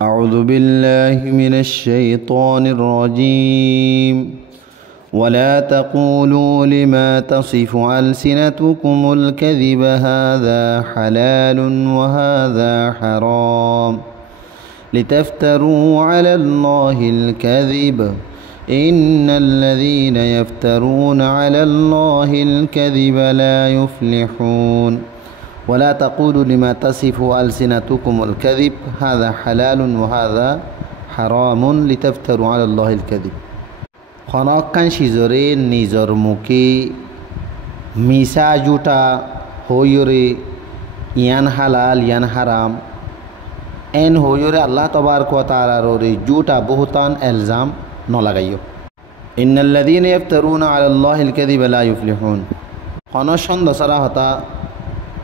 أعوذ بالله من الشيطان الرجيم ولا تقولوا لما تصف ألسنتكم الكذب هذا حلال وهذا حرام لتفتروا على الله الكذب إن الذين يفترون على الله الكذب لا يفلحون ولا تقولوا لما تصف ألسنتكم الكذب هذا حلال وهذا حرام لتفتروا على الله الكذب খনকান সিজরে নিজর মুখে মিসা জুটা হইরে ইয়ান হালাল ইয়ান হারাম এন হইরে আল্লাহ তবারক ওয়া তাআলার ওরে জুটা বহুতান ইলজাম ন লাগাইও ইন্নাল্লাযীনা ইফতারুনা আলাল্লাহিল কাযিবা লা ইফলিহুন খনসন দসরা হতা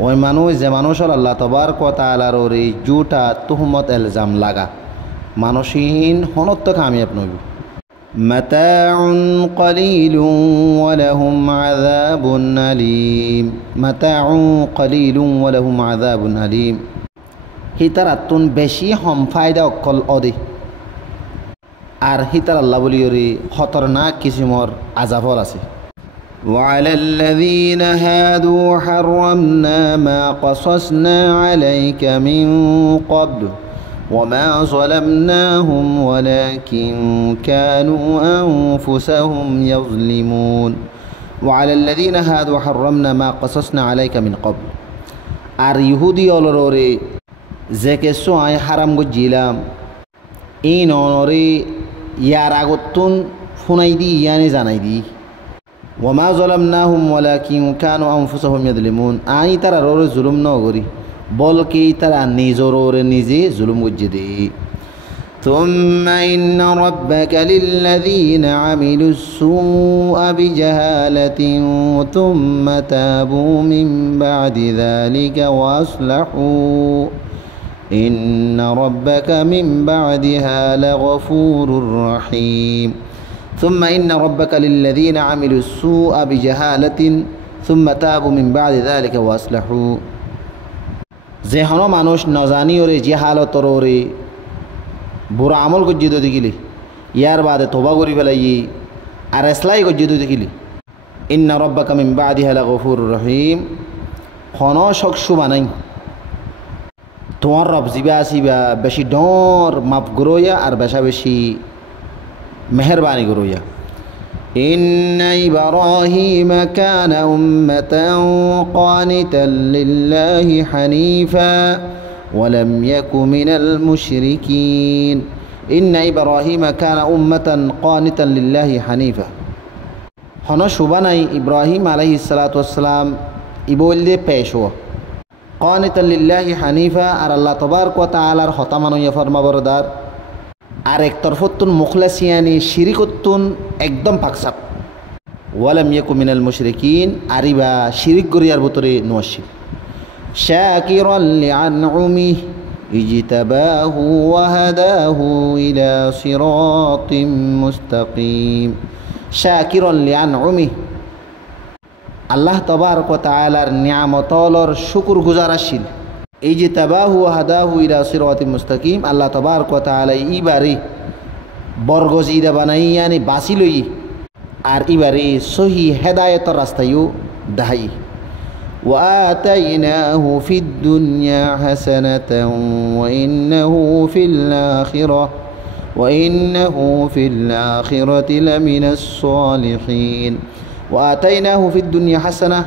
ওই মানুষ যে মানুষের আল্লাহ তবারক ওয়া তাআলার ওরে জুটা তুহমত ইলজাম লাগা মানুষহীন হনত কামিয়াব নইব متاع قليل ولهم عذاب أليم متاع قليل ولهم عذاب أليم হিতারাতুন বেশি হম ফায়দা অকল অদে আর হিতার আল্লাহ বলিয়রে খতরনাক কিসিমর আযাবর আছে وعلى الذين هادوا حرمنا ما قصصنا عليك من قبل وما ظلمناهم ولكن كانوا أنفسهم يظلمون وعلى الذين هادوا حرمنا ما قصصنا عليك من قبل আর ইহুদি অলরে যে কিছু আই হারাম গজিলাম এই নরে ইয়ার আগতুন ফুনাই দি ইয়ানে জানাই দি ওমা জলামনাহুম ওয়ালাকিন কানু আনফুসাহুম ইয়াযলিমুন আই তারা ররে জুলুম ন করি বলকি তারা নিজরে নিজে জুলুম গজি দে ثم إن ربك للذين عملوا السوء بجهالة ثم تابوا من بعد ذلك وأصلحوا إن ربك من بعدها لغفور رحيم ثم إن ربك للذين عملوا السوء بجهالة ثم تابوا من بعد ذلك وأصلحوا যেহনো মানুষ নজানি ওরে জেহালতর ওরে বুড়া আমল গজ্জিত দেখিলি ইয়ার বাদে তোবা করি পেলাই আর এসলাই গজ্জিত দেখিলি ইন্না রব্বাকা মিন বাদিহা লাগফুরুর রহিম খন শখসু বানাই তোমার রব জিবা আসিবা বেশি ডর মাফ গরইয়া আর বেশা বেশি মেহরবানি গরইয়া إن إبراهيم كان أمة قانتا لله حنيفا ولم يك من المشركين إن إبراهيم كان أمة قانتا لله حنيفا هنا شباناي إبراهيم عليه الصلاة والسلام يقول لي بيشوا قانتا لله حنيفا أر الله تبارك وتعالى ختمان يفرما بردار আর এক তরফতুন মুখলাসিয়ানি শিরিকতুন একদম পাকসাপ ওয়ালাম ইয়াকু মিনাল মুশরিকিন আরিবা শিরিক গরিয়ার ভিতরে নওয়াশি শাকিরান লিআনউমি ইজতাবাহু ওয়া হাদাহু ইলা সিরাতিম মুস্তাকিম শাকিরান লিআনউমি আল্লাহ তাবারক ওয়া তাআলার নিয়ামতলর শুকর গুজারাশীল এই যে তাবাহু হাদাহু ইলা সিরাতিম মুস্তাকিম আল্লাহ তাবারক ওয়া তাআলা ইবারে বরগজিদা বানাইয়ানি বাসিলই আর ইবারে সহি হেদায়েতের রাস্তায়ও দাহাই ওয়া আতাইনাহু ফিদ দুনিয়া হাসানাতান ওয়া ইন্নাহু ফিল আখিরাতি লামিনাস সালিহিন ওয়া আতাইনাহু ফিদ দুনিয়া হাসানাহ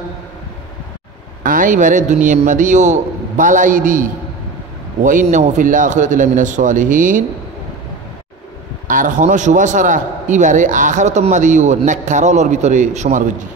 আইবারে দুনিয়া মাদিও বালাই দি ওয়া ইন্নাহু ফিল আখিরাতি লামিনাস সালিহিন আর হন সুবাসারা ইবারে আখিরাত মাদিও নেককারলর ভিতরে সমার গজি